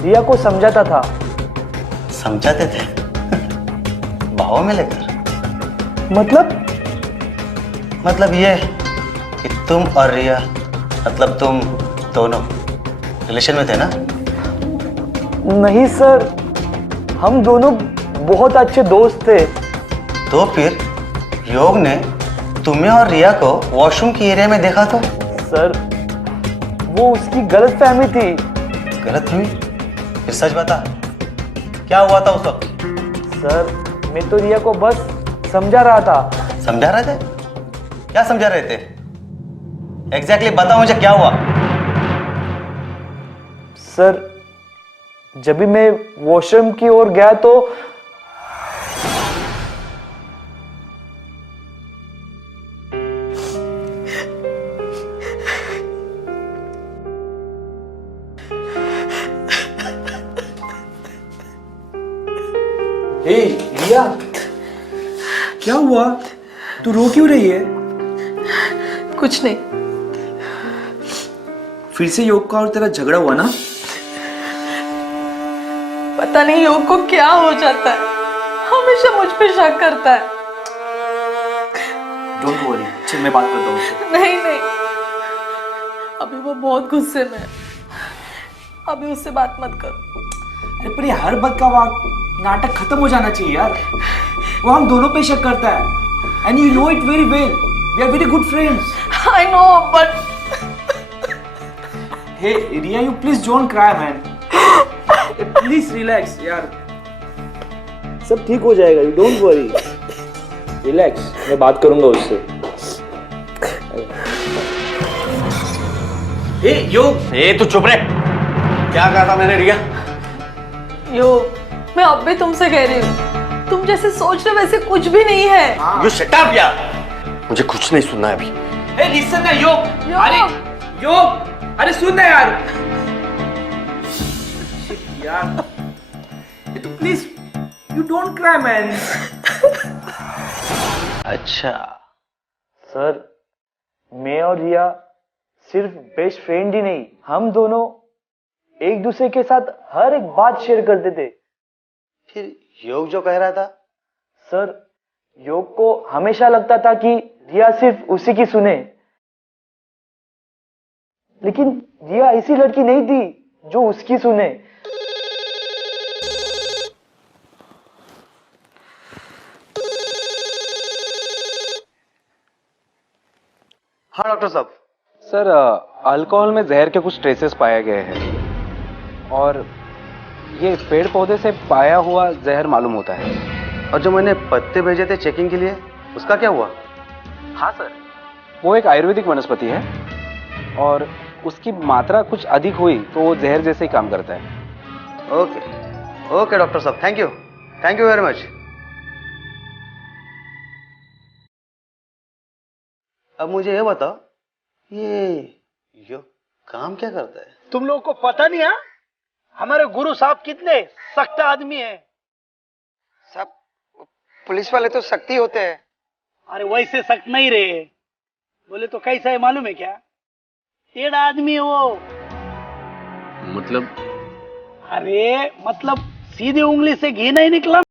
रिया को समझाता था। समझाते थे? भाव में लेकर? मतलब मतलब ये कि तुम और रिया, मतलब तुम दोनों रिलेशन में थे ना? नहीं सर, हम दोनों बहुत अच्छे दोस्त थे। तो फिर योग ने तुम्हें और रिया को वॉशरूम की एरिया में देखा तो? सर वो उसकी गलत फहमी थी। गलत हुई? फिर सच बता, क्या हुआ था उस वक्त? सर मैं तो रिया को बस समझा रहा था। समझा रहे थे? क्या समझा रहे थे? एग्जैक्टली बताओ मुझे, क्या हुआ? सर जब भी मैं वॉशरूम की ओर गया तो हे रिया, क्या हुआ? तू रो क्यों रही है? कुछ नहीं। फिर से योग का और तेरा झगड़ा हुआ ना? पता नहीं योग को क्या हो जाता है, हमेशा मुझ पे शक करता है। डोंट वरी, चल मैं बात करता हूँ उससे। नहीं नहीं, अभी वो बहुत गुस्से में है, अभी उससे बात मत कर। अरे पर ये हर बात का नाटक खत्म हो जाना चाहिए यार। वो हम दोनों पे शक करता है, and you know it very well, we are very good friends. I know but hey Riya, you please don't cry man, please relax यार। सब ठीक हो जाएगा, यू डोंट वरी। रिलैक्स, मैं बात करूंगा उससे। हे योग, ए तू चुप रहे। क्या कहा था मैंने रिया? यो, मैं अब भी तुमसे कह रही हूँ, तुम जैसे सोच रहे वैसे कुछ भी नहीं है। यू शट अप यार, मुझे कुछ नहीं सुनना है अभी। हे लिसन ना योग। योग। अरे योग, अरे सुन ना यार। Shit, यार, ये तो please you don't cry man. अच्छा, सर मैं और रिया सिर्फ बेस्ट फ्रेंड ही नहीं, हम दोनों एक दूसरे के साथ हर एक बात शेयर करते थे। फिर योग जो कह रहा था? सर योग को हमेशा लगता था कि रिया सिर्फ उसी की सुने, लेकिन रिया ऐसी लड़की नहीं थी जो उसकी सुने। हाँ डॉक्टर साहब। सर अल्कोहल में जहर के कुछ ट्रेसेस पाए गए हैं और ये पेड़ पौधे से पाया हुआ जहर मालूम होता है। और जो मैंने पत्ते भेजे थे चेकिंग के लिए, उसका क्या हुआ? हाँ सर, वो एक आयुर्वेदिक वनस्पति है और उसकी मात्रा कुछ अधिक हुई तो वो जहर जैसे ही काम करता है। ओके ओके डॉक्टर साहब, थैंक यू वेरी मच। अब मुझे ये बताओ, ये काम क्या करता है? तुम लोगों को पता नहीं है हमारे गुरु साहब कितने सख्त आदमी हैं। सब पुलिस वाले तो सख्ती होते हैं। अरे वैसे सख्त नहीं रहे, बोले तो कैसा है मालूम है क्या? टेढ़ा आदमी है वो। मतलब? अरे मतलब सीधी उंगली से घी नहीं निकला।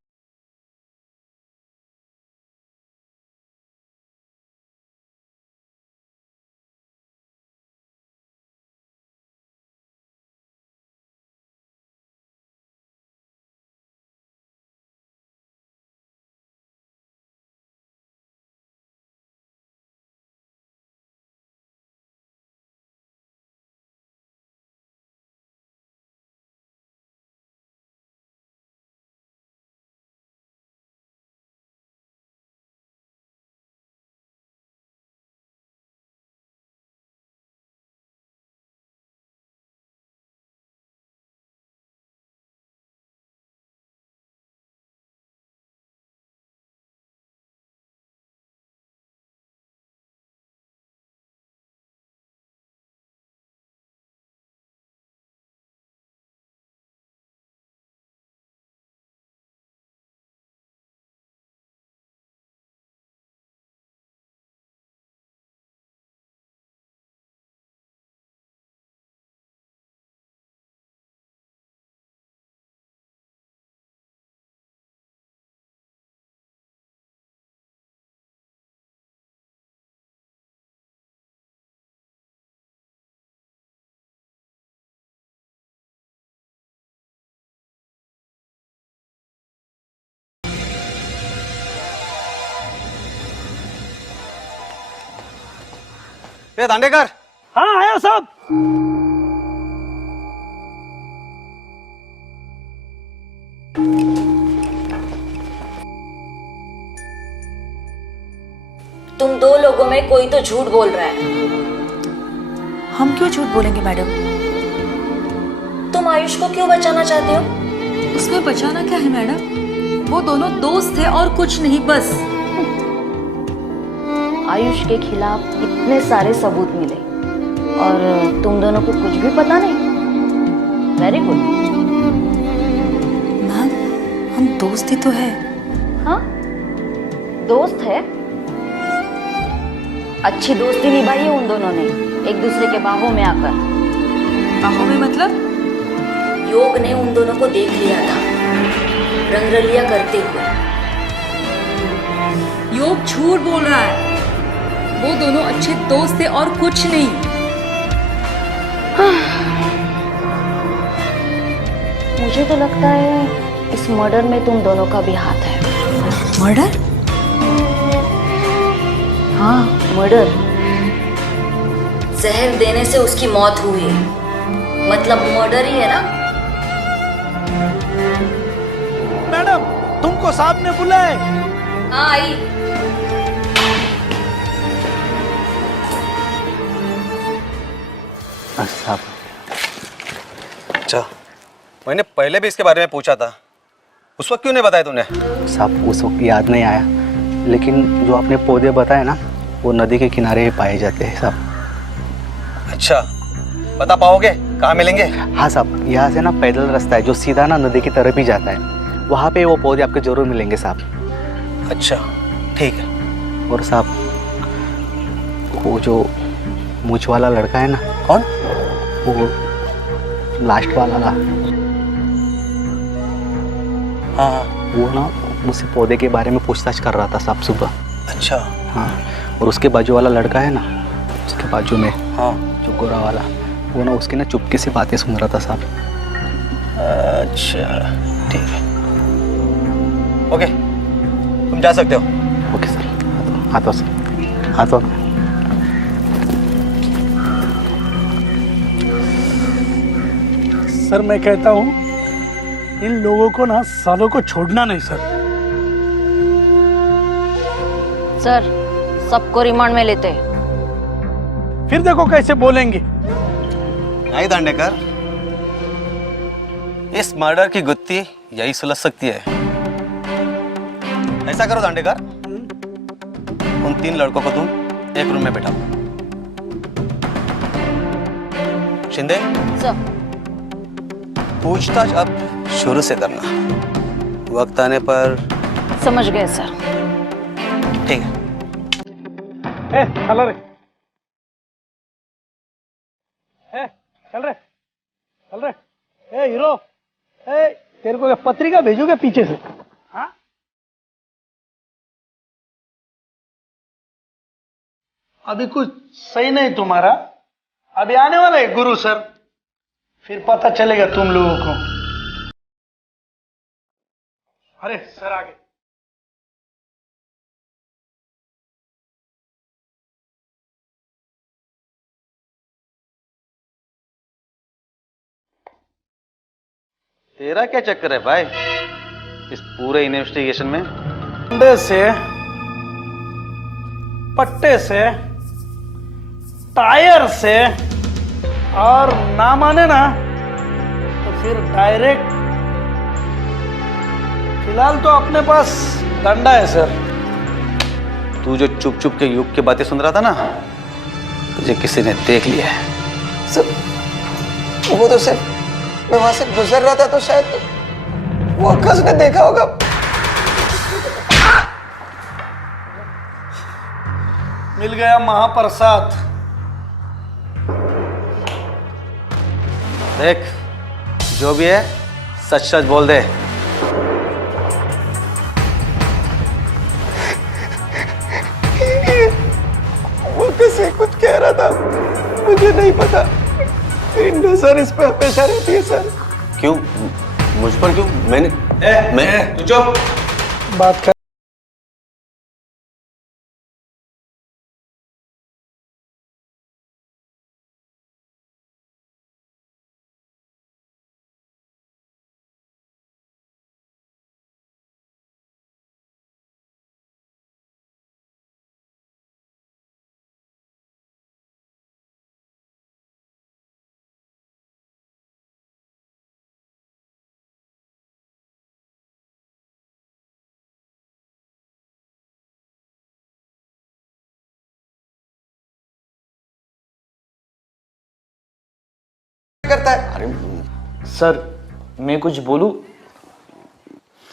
ए दांडेकर। हाँ आया साहब। तुम दो लोगों में कोई तो झूठ बोल रहा है। हम क्यों झूठ बोलेंगे मैडम? तुम आयुष को क्यों बचाना चाहते हो? उसमें बचाना क्या है मैडम? वो दोनों दोस्त थे और कुछ नहीं, बस। आयुष के खिलाफ इतने सारे सबूत मिले और तुम दोनों को कुछ भी पता नहीं। Very good. मैम, हम दोस्त ही तो है। हाँ, दोस्त है। अच्छी दोस्ती निभाई है उन दोनों ने, एक दूसरे के बाहों में आकर। बाहों में मतलब? योग ने उन दोनों को देख लिया था रंगरलिया करते हुए। योग झूठ बोल रहा है। वो दोनों अच्छे दोस्त थे और कुछ नहीं। मुझे तो लगता है इस मर्डर में तुम दोनों का भी हाथ है। मर्डर? हाँ, मर्डर। जहर देने से उसकी मौत हुई है, मतलब मर्डर ही है ना? मैडम, तुमको साहब ने बुलाए। हाँ आई। साहब, अच्छा, मैंने पहले भी इसके बारे में पूछा था, उस वक्त क्यों नहीं बताया तूने? साहब उस वक्त याद नहीं आया, लेकिन जो आपने पौधे बताए ना वो नदी के किनारे ही पाए जाते हैं साहब। अच्छा, बता पाओगे कहाँ मिलेंगे? हाँ साहब, यहाँ से ना पैदल रास्ता है जो सीधा ना नदी की तरफ ही जाता है, वहाँ पे वो पौधे आपके जरूर मिलेंगे साहब। अच्छा ठीक है। और साहब वो जो मूछ वाला लड़का है ना, कौन? वो लास्ट वाला ना, हाँ, वो ना मुझसे पौधे के बारे में पूछताछ कर रहा था साहब सुबह। अच्छा। हाँ, और उसके बाजू वाला लड़का है ना, उसके बाजू में, हाँ, जो गोरा वाला, वो ना उसकी ना चुपके से बातें सुन रहा था साहब। अच्छा ठीक है, ओके, तुम जा सकते हो। ओके सर, हाथों से हाथों। सर मैं कहता हूँ इन लोगों को ना सालों को छोड़ना नहीं सर। सर, सबको रिमांड में लेते। फिर देखो कैसे बोलेंगे। नहीं दांडेकर, इस मर्डर की गुत्थी यही सुलझ सकती है। ऐसा करो दांडेकर, उन तीन लड़कों को तुम एक रूम में बैठाओ। शिंदे, सर। पूछताछ अब शुरू से करना, वक्त आने पर। समझ गए सर। ठीक है। चल रे, चल रे, चल रे। हीरो, तेरे को पत्रिका भेजोगे पीछे से? हाँ, अभी कुछ सही नहीं तुम्हारा। अभी आने वाला है गुरु सर, फिर पता चलेगा तुम लोगों को। अरे सर आगे। तेरा क्या चक्कर है भाई इस पूरे इन्वेस्टिगेशन में? डंडे से, पट्टे से, टायर से, और ना माने ना तो फिर डायरेक्ट। फिलहाल तो अपने पास डंडा है सर। तू जो चुप चुप के युग की बातें सुन रहा था ना, तुझे किसी ने देख लिया है। सर, वो तो सिर्फ मैं वहां से गुजर रहा था तो शायद वो अक्का ने देखा होगा। मिल गया महाप्रसाद। देख, जो भी है सच सच बोल दे। वो किसी कुछ कह रहा था, मुझे नहीं पता। नजर इस पे हमेशा रहती है सर। क्यों? मुझ पर क्यों? मैं तू चुप। बात कर। करता है। अरे सर मैं कुछ बोलूं?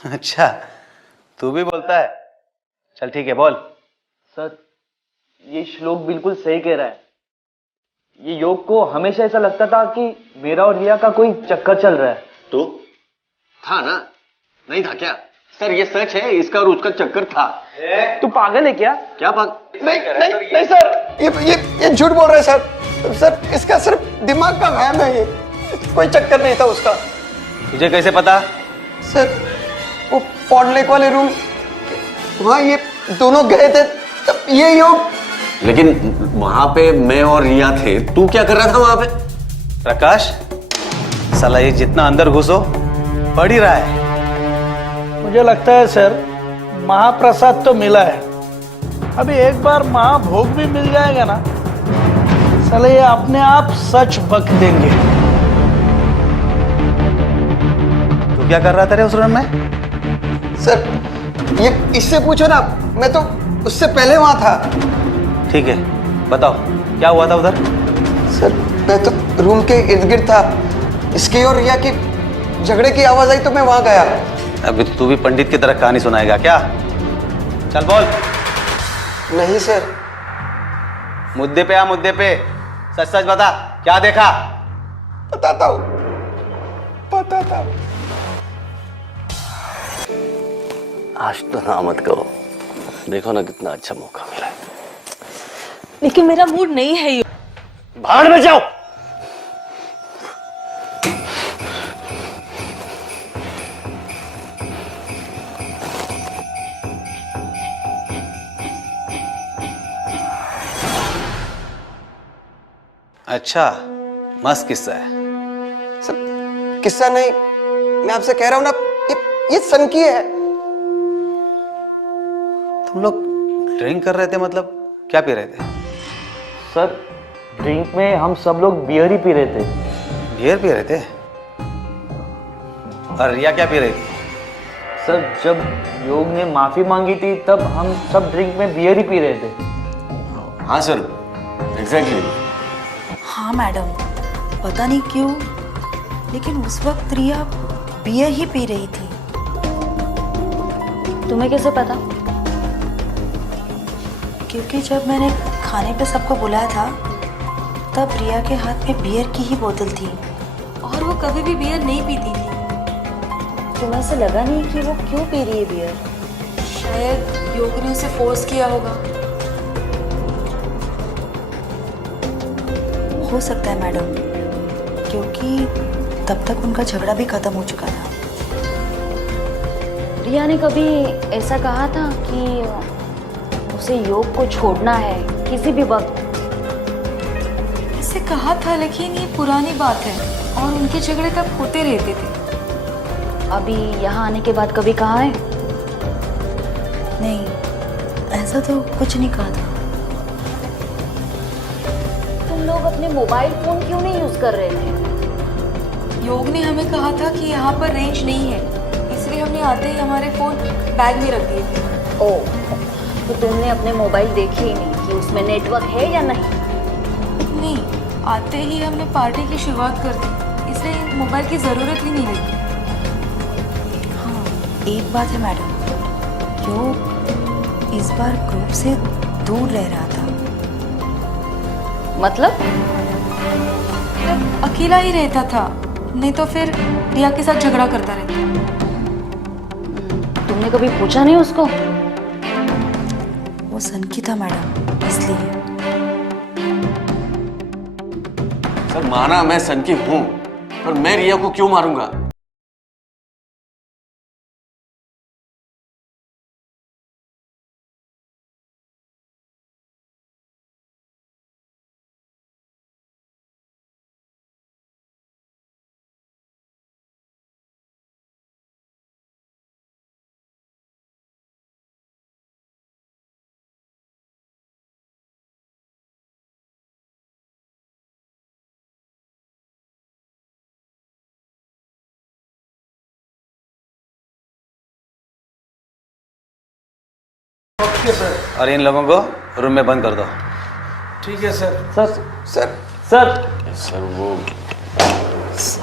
अच्छा, तू भी बोलता है? चल ठीक है, बोल। सर ये श्लोक बिल्कुल सही कह रहा है। ये योग को हमेशा ऐसा लगता था कि मेरा और रिया का कोई चक्कर चल रहा है। तो था ना? नहीं था क्या? सर ये सच है, इसका और उसका चक्कर था। तू पागल है क्या? क्या पागल? नहीं सर, ये झूठ बोल रहा है सर। सर इसका सिर्फ दिमाग का वहम है, ये कोई चक्कर नहीं था उसका। तुझे कैसे पता? सर वो पॉड लेक वाले रूम वहाँ ये दोनों गए थे, तब ये योग। लेकिन वहां पे मैं और रिया थे, तू क्या कर रहा था वहां पे? प्रकाश, साला ये जितना अंदर घुसो पड़ ही रहा है। मुझे लगता है सर महाप्रसाद तो मिला है, अभी एक बार महाभोग भी मिल जाएगा ना, साले ये अपने आप सच बक देंगे। तू क्या कर रहा था रे उस रूम में? सर ये इससे पूछो ना, मैं तो उससे पहले वहां था। ठीक है, बताओ क्या हुआ था उधर? सर मैं तो रूम के इर्द गिर्द था, इसकी और रिया की झगड़े की आवाज आई तो मैं वहां गया। अभी तू भी पंडित की तरह कहानी सुनाएगा क्या? चल बोल। नहीं सर। मुद्दे पे आ, मुद्दे पे। सच सच बता, क्या देखा? बताता हूँ, बताता हूँ। आज तो ना मत कहो, देखो ना कितना अच्छा मौका मिला है। लेकिन मेरा मूड नहीं है ये। भाड़ में जाओ। अच्छा, मस्त किस्सा है। सर किस्सा नहीं, मैं आपसे कह रहा हूँ ना, ये सनकी है। तुम लोग ड्रिंक कर रहे थे, मतलब क्या पी रहे थे? सर ड्रिंक में हम सब लोग बियर ही पी रहे थे। बियर पी रहे थे? और रिया क्या पी रही थी? सर जब योग ने माफी मांगी थी तब हम सब ड्रिंक में बियर ही पी रहे थे। हाँ सर, एग्जैक्टली। हाँ मैडम, पता नहीं क्यों लेकिन उस वक्त रिया बियर ही पी रही थी। तुम्हें कैसे पता? क्योंकि जब मैंने खाने पे सबको बुलाया था तब रिया के हाथ में बियर की ही बोतल थी और वो कभी भी बियर नहीं पीती थी। तुम्हें ऐसे लगा नहीं कि वो क्यों पी रही है बियर? शायद योग ने उसे फोर्स किया होगा। हो सकता है मैडम, क्योंकि तब तक उनका झगड़ा भी खत्म हो चुका था। रिया ने कभी ऐसा कहा था कि उसे योग को छोड़ना है किसी भी वक्त? ऐसे कहा था, लेकिन ये पुरानी बात है और उनके झगड़े तब होते रहते थे। अभी यहाँ आने के बाद कभी कहा है? नहीं, ऐसा तो कुछ नहीं कहा था। तुम लोग अपने मोबाइल फोन क्यों नहीं यूज कर रहे थे? योग ने हमें कहा था कि यहाँ पर रेंज नहीं है, इसलिए हमने आते ही हमारे फोन बैग में रख दिए थे। ओह, तो तुमने अपने मोबाइल देखे ही नहीं कि उसमें नेटवर्क है या नहीं? नहीं, आते ही हमने पार्टी की शुरुआत कर दी, इसलिए मोबाइल की ज़रूरत ही नहीं लगी। हाँ, एक बात है मैडम, योग इस बार ग्रुप से दूर रह रहा था। मतलब? अकेला ही रहता था, नहीं तो फिर रिया के साथ झगड़ा करता रहता। तुमने कभी पूछा नहीं उसको? वो सनकी था मैडम, इसलिए। सर माना मैं सनकी हूं, पर मैं रिया को क्यों मारूंगा? Okay sir. और इन लोगों को रूम में बंद कर दो। ठीक है sir. Sir sir sir sir वो बस।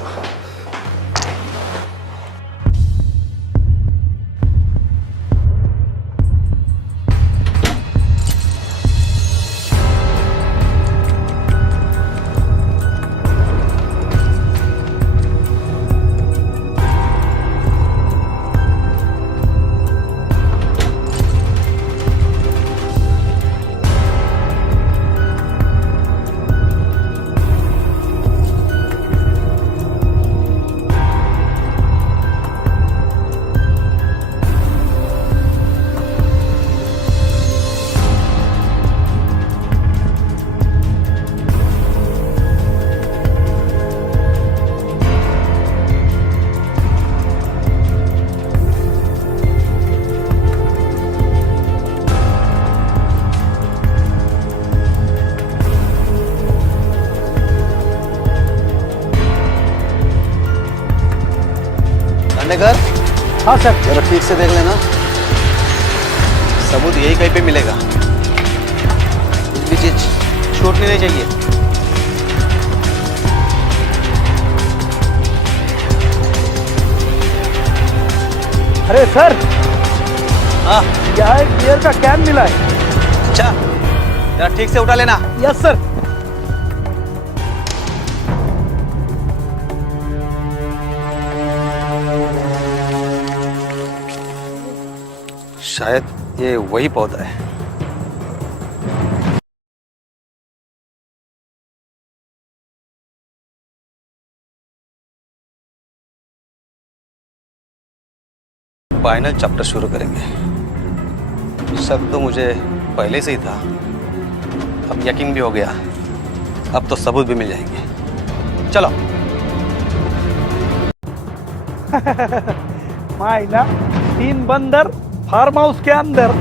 खांडेकर, हाँ सर। जरा ठीक से देख लेना, सबूत यही कहीं पे मिलेगा। कुछ भी चीज छूटनी नहीं चाहिए। अरे सर, हाँ, यहाँ एक बियर का कैन मिला है। अच्छा, जरा ठीक से उठा लेना। Yes sir. शायद ये वही पौधा है। फाइनल चैप्टर शुरू करेंगे। शक तो मुझे पहले से ही था, अब यकीन भी हो गया। अब तो सबूत भी मिल जाएंगे। चलो। माइला 3 बंदर फार्म हाउस के अंदर।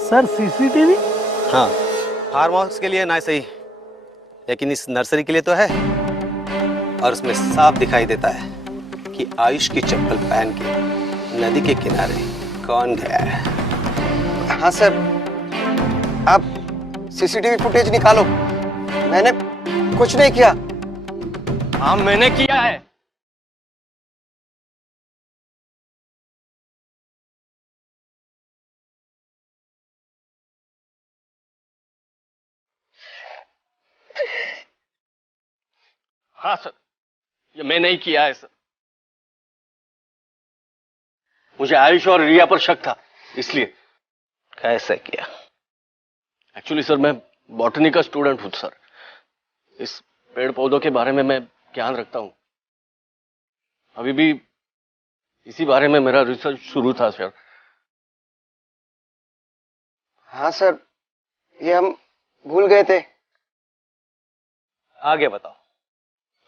Sir CCTV? हाँ, फार्म हाउस के लिए ना सही, लेकिन इस नर्सरी के लिए तो है। और उसमें साफ दिखाई देता है कि आयुष की चप्पल पहन के नदी के किनारे कौन गया है। हाँ सर, आप सीसीटीवी फुटेज निकालो। मैंने कुछ नहीं किया। हाँ मैंने किया है। हाँ सर, ये मैंने ही किया है सर। मुझे आयुष और रिया पर शक था, इसलिए। कैसे किया? एक्चुअली सर, मैं बॉटनी का स्टूडेंट हूं सर। इस पेड़ पौधों के बारे में मैं ज्ञान रखता हूं। अभी भी इसी बारे में मेरा रिसर्च शुरू था सर। हाँ सर, ये हम भूल गए थे। आगे बताओ।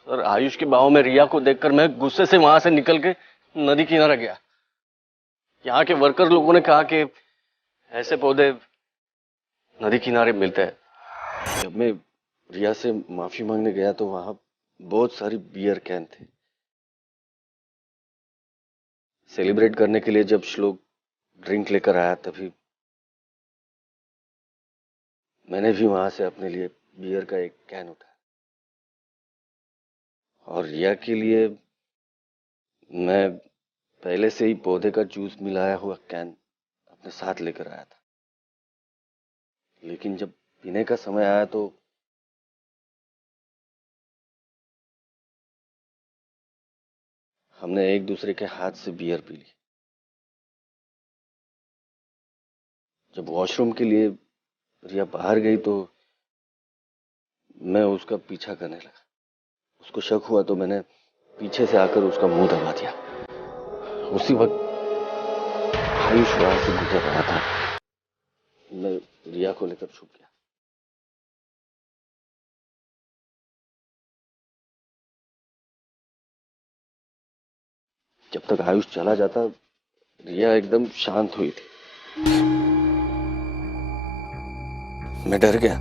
सर, आयुष के बाहों में रिया को देखकर मैं गुस्से से वहां से निकल के नदी किनारा गया। यहाँ के वर्कर लोगों ने कहा कि ऐसे पौधे नदी किनारे मिलते हैं। जब मैं रिया से माफी मांगने गया तो वहां बहुत सारी बियर कैन थे। सेलिब्रेट करने के लिए जब श्लोक ड्रिंक लेकर आया, तभी मैंने भी वहां से अपने लिए बियर का एक कैन उठाया। और रिया के लिए मैं पहले से ही पौधे का जूस मिलाया हुआ कैन अपने साथ लेकर आया था। लेकिन जब पीने का समय आया तो हमने एक दूसरे के हाथ से बियर पी ली। जब वॉशरूम के लिए रिया बाहर गई तो मैं उसका पीछा करने लगा। उसको शक हुआ तो मैंने पीछे से आकर उसका मुंह दबा दिया। उसी वक्त आयुष वहां से गुजर रहा था। मैं रिया को लेकर छुप गया। जब तक आयुष चला जाता, रिया एकदम शांत हुई थी। मैं डर गया।